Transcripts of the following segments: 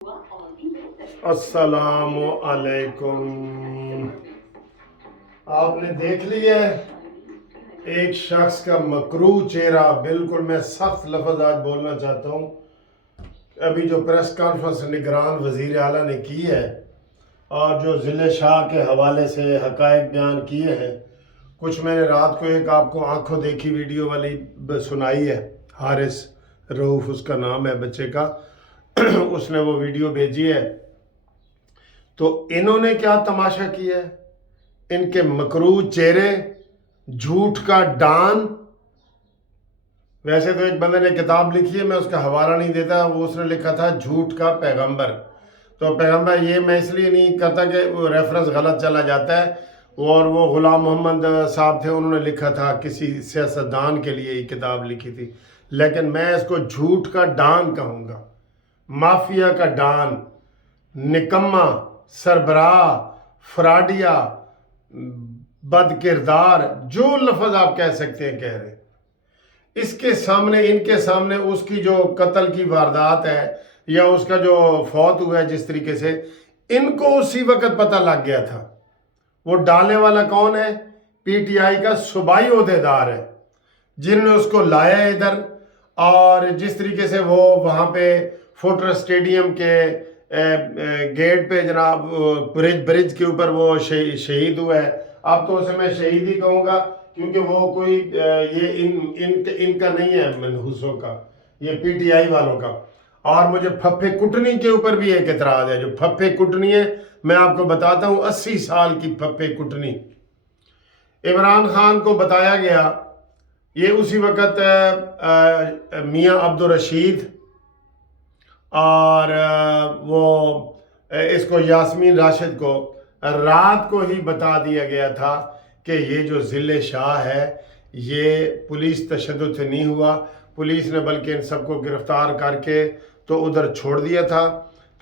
अस्सलाम वालेकुम। आपने देख लिया एक शख्स का मकरूह चेहरा। बिल्कुल मैं सख्त लफ्ज़ आज बोलना चाहता हूँ। अभी जो प्रेस कॉन्फ्रेंस निगरान वज़ीर आला ने की है और जो ज़िले शाह के हवाले से हक़ाइक़ बयान किए हैं, कुछ मैंने रात को एक आपको आंखों देखी वीडियो वाली सुनाई है। हारिस रऊफ़ उसका नाम है बच्चे का उसने वो वीडियो भेजी है। तो इन्होंने क्या तमाशा किया है, इनके मकरूह चेहरे, झूठ का डान। वैसे तो एक बंदे ने किताब लिखी है, मैं उसका हवाला नहीं देता, वो उसने लिखा था झूठ का पैगंबर। तो पैगंबर ये मैं इसलिए नहीं करता कि वो रेफरेंस गलत चला जाता है। और वो गुलाम मोहम्मद साहब थे, उन्होंने लिखा था किसी सियासतदान के लिए ये किताब लिखी थी, लेकिन मैं इसको झूठ का डान कहूँगा। माफिया का डान, निकम्मा, सरबराह, फ्राडिया, बद किरदार, जो लफ्ज़ आप कह सकते हैं कह रहे। इसके सामने, इनके सामने उसकी जो कत्ल की वारदात है या उसका जो फौत हुआ है जिस तरीके से, इनको उसी वक्त पता लग गया था। वो डालने वाला कौन है? पीटीआई का सूबाई ओहदेदार है, जिन्होंने उसको लाया इधर। और जिस तरीके से वो वहाँ पे फोर्ट्रेस स्टेडियम के गेट पे जनाब ब्रिज के ऊपर वो शहीद हुआ है। अब तो उसे मैं शहीद ही कहूँगा, क्योंकि वो कोई ये इनका नहीं है मनहूसों का, ये पीटीआई वालों का। और मुझे फप्फे कुटनी के ऊपर भी एक एतराज़ है। जो फप्फे कुटनी है, मैं आपको बताता हूँ, 80 साल की फप्फे कुटनी। इमरान खान को बताया गया, ये उसी वक़्त मियाँ अब्दुल रशीद और वो इसको यास्मीन राशिद को रात को ही बता दिया गया था कि ये जो ज़िले शाह है ये पुलिस तशद्दुद से नहीं हुआ। पुलिस ने बल्कि इन सबको गिरफ्तार करके तो उधर छोड़ दिया था।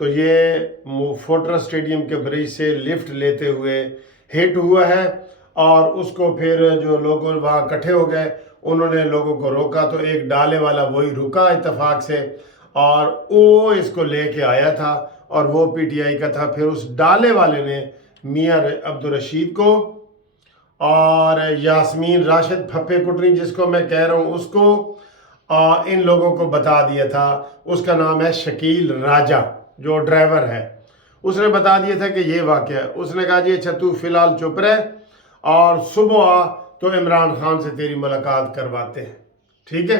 तो ये फोर्ट्रेस स्टेडियम के ब्रिज से लिफ्ट लेते हुए हिट हुआ है और उसको फिर जो लोग वहाँ इकट्ठे हो गए, उन्होंने लोगों को रोका। तो एक डाले वाला वही रुका इत्तेफाक से और वो इसको लेके आया था और वो पीटीआई का था। फिर उस डाले वाले ने मियाँ अब्दुल रशीद को और यास्मीन राशिद फप्पे कुटनी जिसको मैं कह रहा हूँ उसको इन लोगों को बता दिया था। उसका नाम है शकील राजा, जो ड्राइवर है। उसने बता दिया था कि ये वाक़या है। उसने कहा जी अच्छा तू फ़िलहाल चुप रह और सुबह आ तो इमरान खान से तेरी मुलाकात करवाते हैं, ठीक है।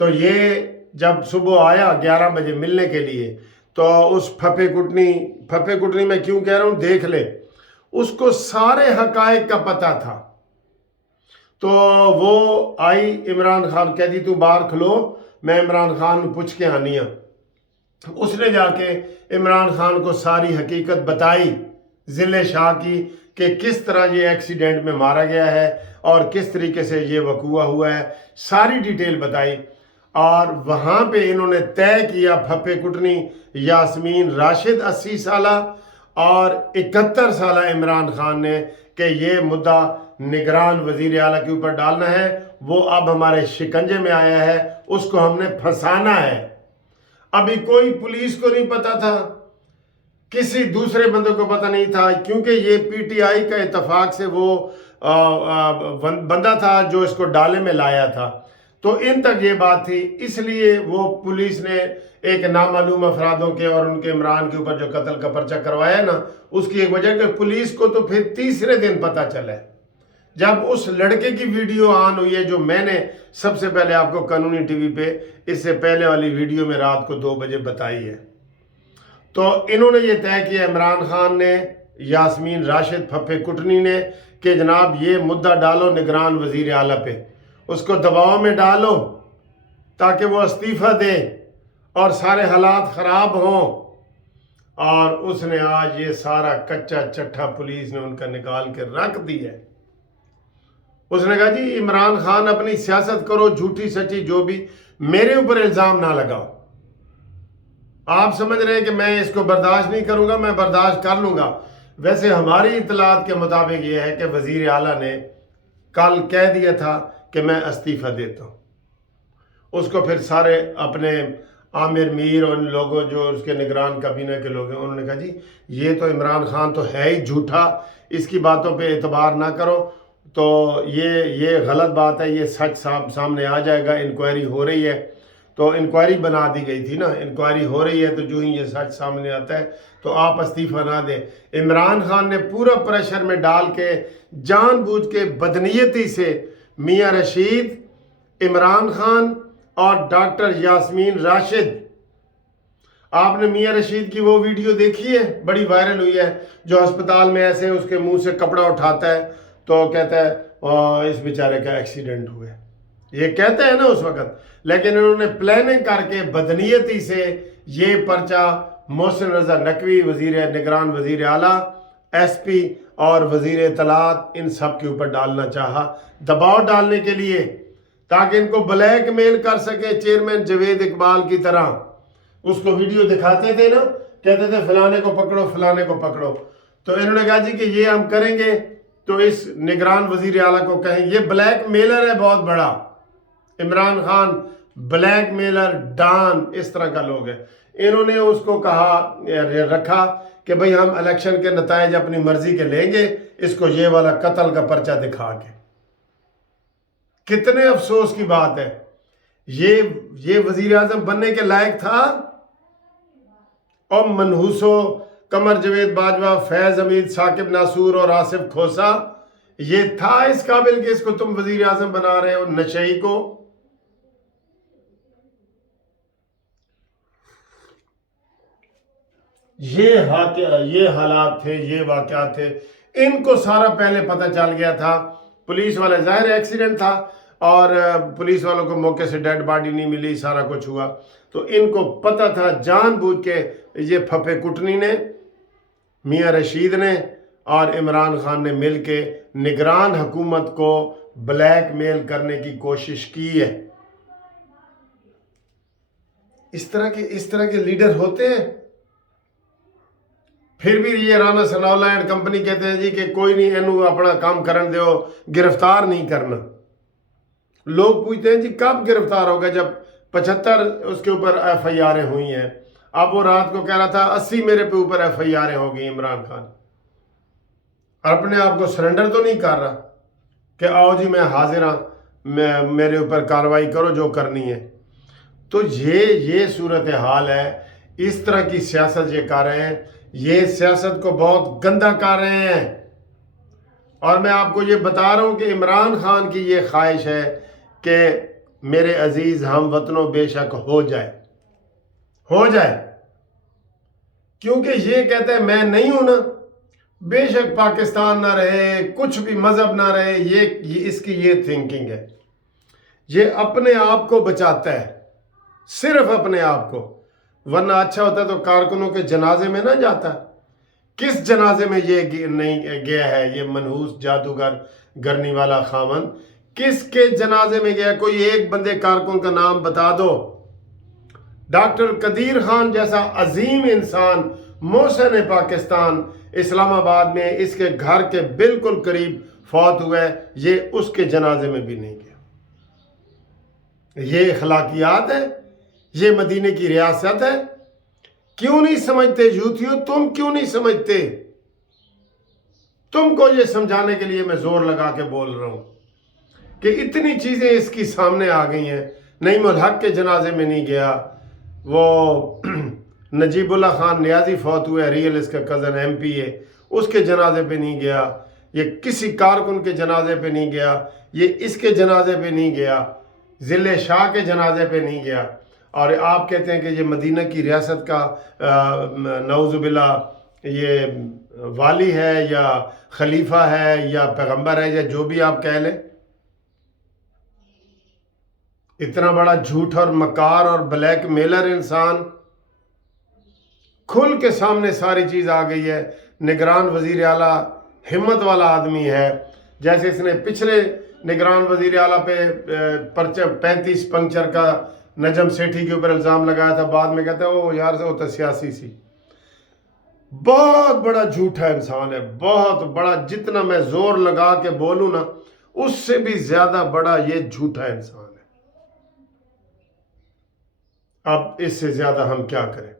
तो ये जब सुबह आया 11 बजे मिलने के लिए, तो उस फप्पे कुटनी मैं क्यों कह रहा हूँ, देख ले, उसको सारे हकायक का पता था। तो वो आई, इमरान खान कहती तू बाहर खलो, मैं इमरान खान को पूछ के आनी है। उसने जाके इमरान खान को सारी हकीकत बताई ज़िले शाह की कि किस तरह ये एक्सीडेंट में मारा गया है और किस तरीके से ये वकूआ हुआ है, सारी डिटेल बताई। और वहाँ पे इन्होंने तय किया, फप्पे कुटनी यास्मीन राशिद 80 साला और 71 साला इमरान खान ने, कि ये मुद्दा निगरान वज़ीर आला के ऊपर डालना है। वो अब हमारे शिकंजे में आया है, उसको हमने फंसाना है। अभी कोई पुलिस को नहीं पता था, किसी दूसरे बंदे को पता नहीं था, क्योंकि ये पीटीआई का इत्तेफाक से वो बंदा था जो इसको डाले में लाया था। तो इन तक ये बात थी, इसलिए वो पुलिस ने एक नामालूम अफरादों के और उनके इमरान के ऊपर जो कत्ल का पर्चा करवाया ना, उसकी एक वजह कि पुलिस को तो फिर तीसरे दिन पता चला जब उस लड़के की वीडियो ऑन हुई है, जो मैंने सबसे पहले आपको कानूनी टीवी पे इससे पहले वाली वीडियो में रात को 2 बजे बताई है। तो इन्होंने ये तय किया, इमरान खान ने, यास्मीन राशिद, फप्पे कुटनी ने, कि जनाब ये मुद्दा डालो निगरान वज़ीर आला पे, उसको दबाव में डालो ताकि वो इस्तीफ़ा दे और सारे हालात ख़राब हों। और उसने आज ये सारा कच्चा चट्ठा पुलिस ने उनका निकाल के रख दिया है। उसने कहा जी इमरान खान अपनी सियासत करो, झूठी सच्ची जो भी, मेरे ऊपर इल्ज़ाम ना लगाओ। आप समझ रहे हैं कि मैं इसको बर्दाश्त नहीं करूंगा, मैं बर्दाश्त कर लूंगा। वैसे हमारी इतलात के मुताबिक ये है कि वज़ीर आला ने कल कह दिया था कि मैं इस्तीफ़ा देता हूँ। उसको फिर सारे अपने عامر میر اور ان لوگوں جو اس کے نگران کابینہ کے لوگ ہیں، انہوں نے کہا جی یہ تو عمران خان تو ہے ہی جھوٹا، اس کی باتوں پہ اعتبار نہ کرو، تو یہ غلط بات ہے، یہ سچ سامنے آ جائے گا، انکوائری ہو رہی ہے۔ تو انکوائری بنا دی گئی تھی نا، انکوائری ہو رہی ہے، تو جو ہی یہ سچ سامنے آتا ہے تو آپ استعفیٰ نہ دیں۔ عمران خان نے پورا پریشر میں ڈال کے جان بوجھ کے بدنیتی سے میاں رشید، عمران خان اور ڈاکٹر یاسمین راشد، آپ نے میاں رشید کی وہ ویڈیو دیکھی ہے، بڑی وائرل ہوئی ہے، جو ہسپتال میں ایسے اس کے منہ سے کپڑا اٹھاتا ہے تو کہتا ہے اس بیچارے کا ایکسیڈنٹ ہوا ہے، یہ کہتے ہیں نا اس وقت، لیکن انہوں نے پلاننگ کر کے بدنیتی سے یہ پرچہ محسن رضا نقوی، نگران وزیر اعلیٰ، ایس پی اور وزیر اطلاعات، ان سب کے اوپر ڈالنا چاہا، دباؤ ڈالنے کے لیے، تاکہ ان کو بلیک میل کر سکے چیئرمین جاوید اقبال کی طرح۔ اس کو ویڈیو دکھاتے تھے نا، کہتے تھے فلانے کو پکڑو، فلانے کو پکڑو، تو انہوں نے کہا جی کہ یہ ہم کریں گے تو اس نگران وزیر اعلیٰ کو کہیں یہ بلیک میلر ہے بہت بڑا، Imran Khan blackmailer, don, اس طرح کا لوگ ہے۔ انہوں نے اس کو رکھا کہ بھئی ہم الیکشن کے نتائج اپنی مرضی کے لیں گے، اس کو یہ والا قتل کا پرچہ دکھا کے۔ کتنے افسوس کی بات ہے، یہ وزیر اعظم بننے کے لائق تھا؟ اور منحوسو، قمر جاوید باجوہ، فیض حمید، ثاقب ناصور اور آصف کھوسا، یہ تھا اس قابل کہ اس کو تم وزیر اعظم بنا رہے ہو، نشئی کو؟ یہ حالات تھے، یہ واقعات تھے، ان کو سارا پہلے پتہ چل گیا تھا۔ پولیس والے، ظاہر ایکسیڈنٹ تھا اور پولیس والوں کو موقع سے ڈیڈ باڈی نہیں ملی، سارا کچھ ہوا، تو ان کو پتہ تھا جان بوجھ کے یہ پھپے کٹنی نے، میاں رشید نے اور عمران خان نے مل کے نگران حکومت کو بلیک میل کرنے کی کوشش کی ہے۔ اس طرح کے لیڈر ہوتے ہیں۔ پھر بھی یہ رانا ثناء اللہ اینڈ کمپنی کہتے ہیں جی کہ کوئی نہیں، انہوں اپنا کام کرن دیو، گرفتار نہیں کرنا۔ لوگ پوچھتے ہیں جی کب گرفتار ہوگا، جب 75 اس کے اوپر ایف آئی آریں ہوئی ہیں۔ اب وہ رات کو کہہ رہا تھا 80 میرے پہ اوپر ایف آئی آریں ہو گئی عمران خان، اپنے آپ کو سرنڈر تو نہیں کر رہا کہ آؤ جی میں حاضر ہوں، میرے اوپر کارروائی کرو جو کرنی ہے۔ تو یہ صورتحال ہے، اس طرح کی سیاست یہ کر رہے ہیں، یہ سیاست کو بہت گندا کر رہے ہیں۔ اور میں آپ کو یہ بتا رہا ہوں کہ عمران خان کی یہ خواہش ہے کہ میرے عزیز ہم وطنوں بے شک ہو جائے، کیونکہ یہ کہتے ہیں میں نہیں ہوں نا، بے شک پاکستان نہ رہے، کچھ بھی مذہب نہ رہے، یہ اس کی یہ تھنکنگ ہے۔ یہ اپنے آپ کو بچاتا ہے، صرف اپنے آپ کو، ورنہ اچھا ہوتا تو کارکنوں کے جنازے میں نہ جاتا۔ کس جنازے میں یہ نہیں گیا ہے، یہ منحوس جادوگر گرنی والا خامن کس کے جنازے میں گیا؟ کوئی ایک بندے کارکن کا نام بتا دو۔ ڈاکٹر قدیر خان جیسا عظیم انسان، محسن پاکستان، اسلام آباد میں اس کے گھر کے بالکل قریب فوت ہوا ہے، یہ اس کے جنازے میں بھی نہیں گیا۔ یہ اخلاقیات ہے، یہ مدینے کی ریاست ہے۔ کیوں نہیں سمجھتے یوتھیو؟ تم کیوں نہیں سمجھتے؟ تم کو یہ سمجھانے کے لیے میں زور لگا کے بول رہا ہوں کہ اتنی چیزیں اس کی سامنے آ گئی ہیں۔ نعیم الحق کے جنازے میں نہیں گیا، وہ نجیب اللہ خان نیازی فوت ہوئے، ریئل اس کا کزن ایم پی ہے، اس کے جنازے پہ نہیں گیا، یہ کسی کارکن کے جنازے پہ نہیں گیا، یہ اس کے جنازے پہ نہیں گیا، ذل شاہ کے جنازے پہ نہیں گیا، اور آپ کہتے ہیں کہ یہ مدینہ کی ریاست کا نعوذ باللہ یہ والی ہے یا خلیفہ ہے یا پیغمبر ہے یا جو بھی آپ کہہ لیں۔ اتنا بڑا جھوٹ اور مکار اور بلیک میلر انسان، کھل کے سامنے ساری چیز آ گئی ہے۔ نگران وزیر اعلیٰ ہمت والا آدمی ہے، جیسے اس نے پچھلے نگران وزیر اعلیٰ پہ 35 پنکچر کا نجم سیٹھی کے اوپر الزام لگایا تھا، بعد میں کہتا ہے وہ یار سے ہوتا سیاسی سی۔ بہت بڑا جھوٹا انسان ہے، بہت بڑا، جتنا میں زور لگا کے بولوں نا اس سے بھی زیادہ بڑا یہ جھوٹا انسان ہے۔ اب اس سے زیادہ ہم کیا کریں؟